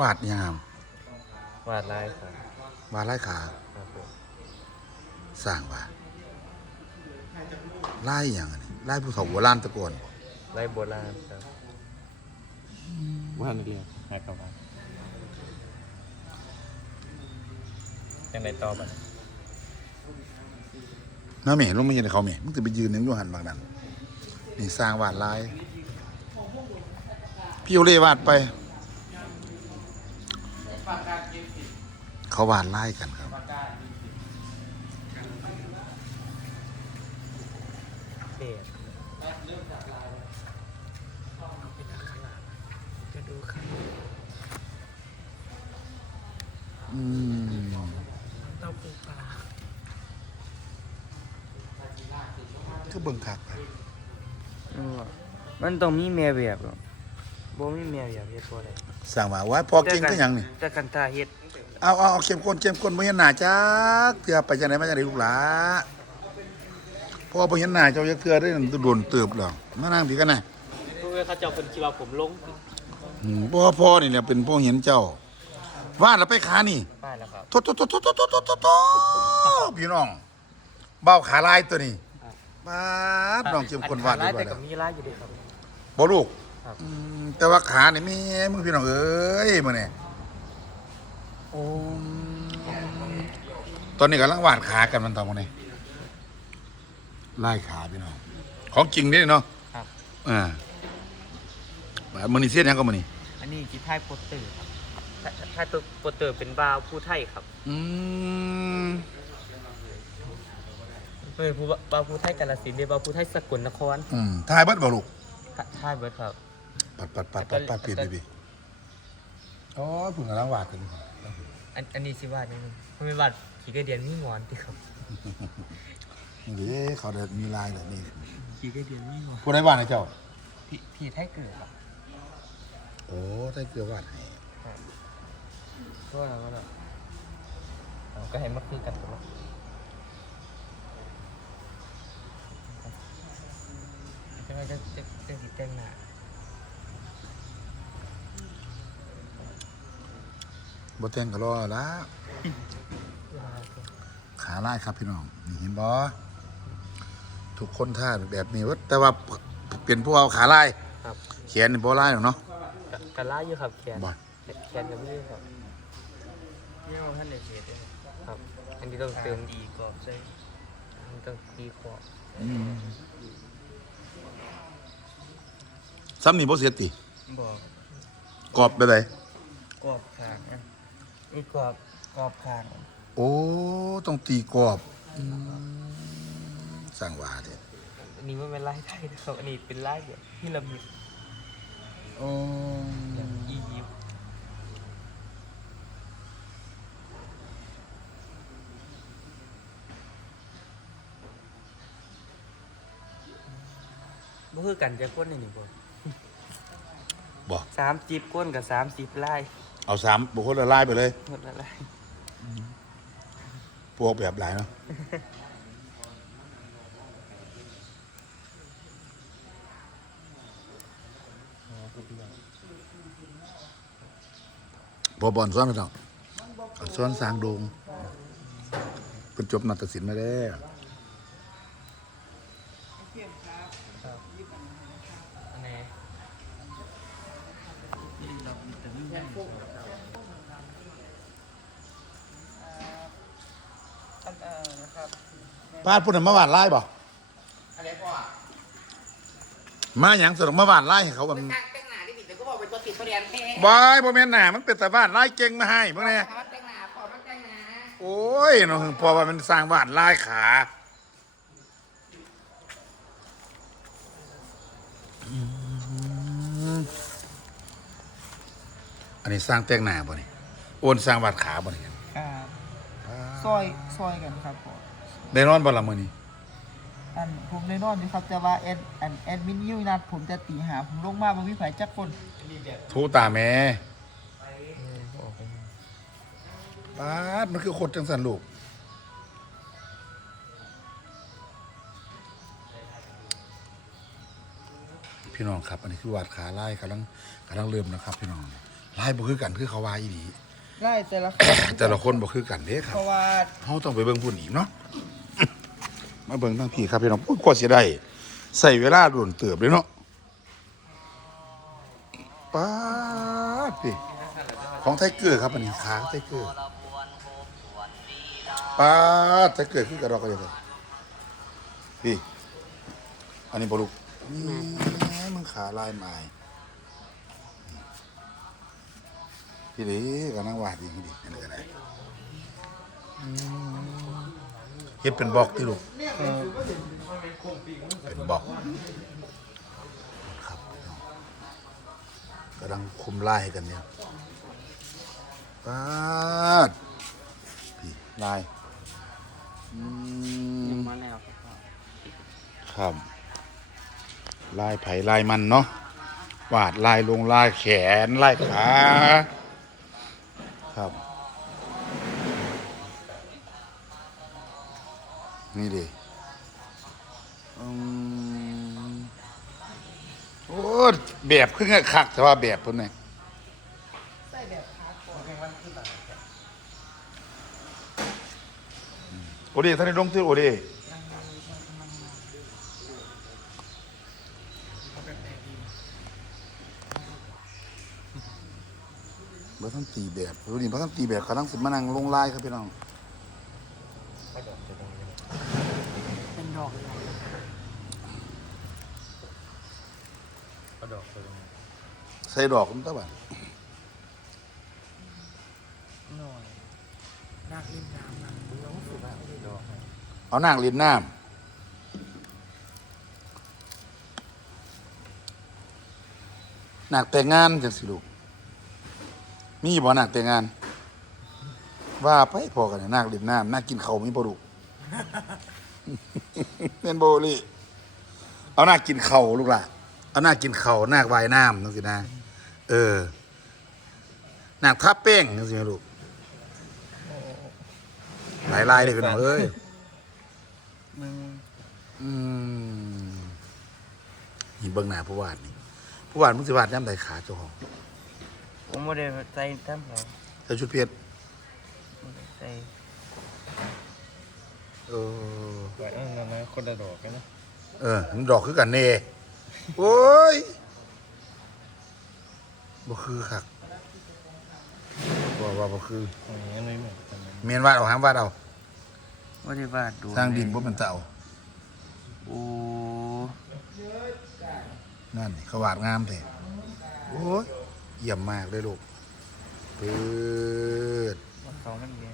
วาดยามวาดลายครับวาดไล่ขาครับผมสร้างว่าไล่อย่างอันนี้ไล่ผู้เฒ่าโบราณตะโกอนบ่ลายโบราณครับว่านักเรียนหากระบาจังไดต่อบัดน้าแม่ลงมาเห็นเขาแม่มึงจะไปยืนนึงอยู่หันบางนั้นนี่สร้างวาดลาย พี่โอเล่วาดไป เขาวาดลายกันครับ เด็ดจะดูครับอืมเต้าปูปลาก็เบิ่งคักไปมันต้องมีแม่แบบหรอบ่มีแม่แบบเฮ็ดบ่ได้สร้างว่าว่าพอเก่งก็ยังนี่ แต่กันตาเฮ็ด เอาเอาเอาเข้มข้นเข้มข้นบ่เห็นหน้าจักเทื่อไปจังไดมาจังไดลูกหลาพ่อบ่เห็นหน้าเจ้าจักเทื่อได้นั่นโดนเติบแล้วมานั่งพี่กันนะเพื่อเขาเจ้าเพิ่นคิดว่าผมลงอืมพ่อพ่อนี่แหละเป็นพ่อเห็นเจ้าวาดแล้วไปขานี่ป้ายแล้วครับโตโตโตโตโตโตโตโตโตพี่น้องเบ้าขาลายตัวนี้มาดน้องเข้มข้นวาดลาได้ยบ่แต่แล้วก็มีลายอยู่เด้ครับ บ่ลูกครับ อืมแต่ว่าขานี่แม่มึงพี่น้องเอ้ยมื้อนี้โอ้ ตอนนี้กำลังวาดขากันมันตอนนี้ลายขาพี่น้องของจริงนี่เนาะครับ อ่าบาดมื้อนี้เสียหยังก็มื้อนี้อันนี้จิท้ายโปสเตอร์ครับท้ายตัวโปสเตอร์เป็นบาวผู้ไทยครับ อืมเป็นผู้บาวผู้ไทยกาฬสินธุ์เด้บาวผู้ไทยสกลนครอืมทายเบิดบ่ลูกท้ายเบิดครับ ปัดปัดปัดปัดปัดเปลี่ยนไปพี่อ๋อเพิ่งกำลังวาดกันอยู่ อันอันนี้สิวาดนิดนึงมันเป็นวาดขี่กระเดียนมีหมอนติครับนี่เขาได้มีลายแบบนี้ขี่กระเดียนมีหมอนผู้ใดวาดให้เจ้าพี่พี่ไทยเกิดครับโอ้ได้เกลือวาดให้ก็แล้วก็แล้วเอาก็ให้มาคือกันตัวจะจะจะจะจะสิแต่งหน้า บ่แต่งก็รอละขาลายครับพี่น้องนี่เห็นบ่ทุกคนท่าแบบนี้เว่าแต่ว่าเป็นผู้เอาขาลายครับเขียนนี่บ่ลายหรอกเนาะกะกะล่าอยู่ครับแขนบ่แขนกับมือครับนี่เราท่านเด็กเสียด้วยครับ อันนี้ต้องเติมดีกรอบใช่อันนี้ต้องดีขอบอืมซ้ำนี่บ่เสียติบอกกรอบไปเลยกรอบขางนะ นี่กรอบกรอบขาง โอ้ต้องตีกรอบสั่งว่าเด้อันนี้ไม่เป็นลายไทยนะครับอันนี้เป็นลายแบบพีระมิดโอ้แบบอียิปต์บ่คือกันจะก้นในนี่บ่บ่สามจิบก้นกับสามสิบลาย เอาสามบุคคลละลายไปเลยหมดละลายพวกแบบหลายเนาะบอบอลซ้อนไม่ต้องเอาซ้อนสร้างโดงเป็นจบนาฏศิลป์มาแล้ว ป้าดพูดถึงเมื่อวานไล่บ่มาอย่างสุดเมื่อวานไล่ให้เขาแบบตั้งแต่งหน้าที่ผิดแต่ก็บอกเป็นตัวติดตัวเรียนแท้บายบ่แม่นหนามันเป็นแต่บ้านไล่เก่งมาให้เมื่อไงถามว่าแต่งหน้าขอมาแต่งหน้าโอ้ยน้องพอว่ามันสร้างบ้านไล่ขา อันนี้สร้างแต่งหน้าบ่นี่โอนสร้างบาดขาบ่นี่ครับซอยซอยกันครับผมได้นอนบ่ละมื้อนี้อันผมในนอนอยู่ครับแต่ว่าแอดอันแอดมินยูนัดผมจะตีหาผมลงมาบ่มีไผจักคนโทรตามแม่บาดมันคือโคตรจังสันลูกพี่น้องครับ อันนี้คือวาดขาไล่กำลังกำลังเริ่มนะครับ พี่น้อง ลายบ่คือกันคือเขาว่าอีหลีไล่แต่ละคน แต่ละคนบ่คือกันเด้ครับเพราะว่าเฮาต้องไปเบิ่งผู้นี้เนาะ มาเบิ่งทางพี่ครับพี่น้องโอ้ยกว่าสิได้ใส่เวลาโดนเติบเลยเนาะป๊าดพี่ของไทเกอร์ครับอันนี้ขาไทเกอร์ป๊าดไทเกอร์คือกระดอกกระเดียวกันพี่ อันนี้บ่ลูกอืมมันขาลายไม้ พี่ด้ก็นั่งวาดอย่างนี้ดิอันนี้ก็ได้เฮ็ดเป็นบล็อกที่ลูกเป็นบล็อกครับกำลังคุมไลายให้กันเนี่ยปาดพี่ลายอืมมาแล้วครับลายไผ่ลายมันเนาะวาดลายลงลายแขนลายขา ครับ นี่ดิอืมโอ้แบบขึ้นคักแต่ว่าแบบเพิ่นไงใส่แบบขาก่อนโอเดท่านได้ลงที่โอเดบ่ ตีแบบดูนี่บ่ต้องตีแบบกำลังสิมานั่งลงลายครับพี่น้องเป็นดอกเลยดอกใส่ดอกมันตะบันหน่อยนากลินน้ำนะน้องสุดอะดอกเอานางลียนน้ำนากแต่งงานจังสิลูก มีบ่นากแต่งงาน ว่าไปพอกันนะนากเลียนน้ำนากกินข้าวมีบ่ลูกเป็นโบลี่เอานากินเข้าลูกหล่ะเอานากินเข้าวนากวายน้ำจังสินะ เออหนากทับแป้งจังสินะลูกหลายลายเลยพี่น้องเอ้ยมึงอืมนี่เบิ่งหน้าผู้วาดนี่ผู้วาดมึงสิวาดย่ำใดขาเจ้าของ ผมไม่ได้ใส่ทั้งหมดใส่ชุดเพชรใส่เออเออนั่นนะคนละดอกกันนะเออมันดอกคือกันเน่โอ้ยบ่คือคักบ่ว่าบ่คืออันนี้ไม่เหมือนกันนะเมียนวาดเอาหางวาดเอาว่าได้วาดดูสร้างดินบ่เป็นเต่าโอ้นั่นนี่เขาวาดงามแท้โอ้ย เยี่ยมมากเลยลูกปืด เขามันเย่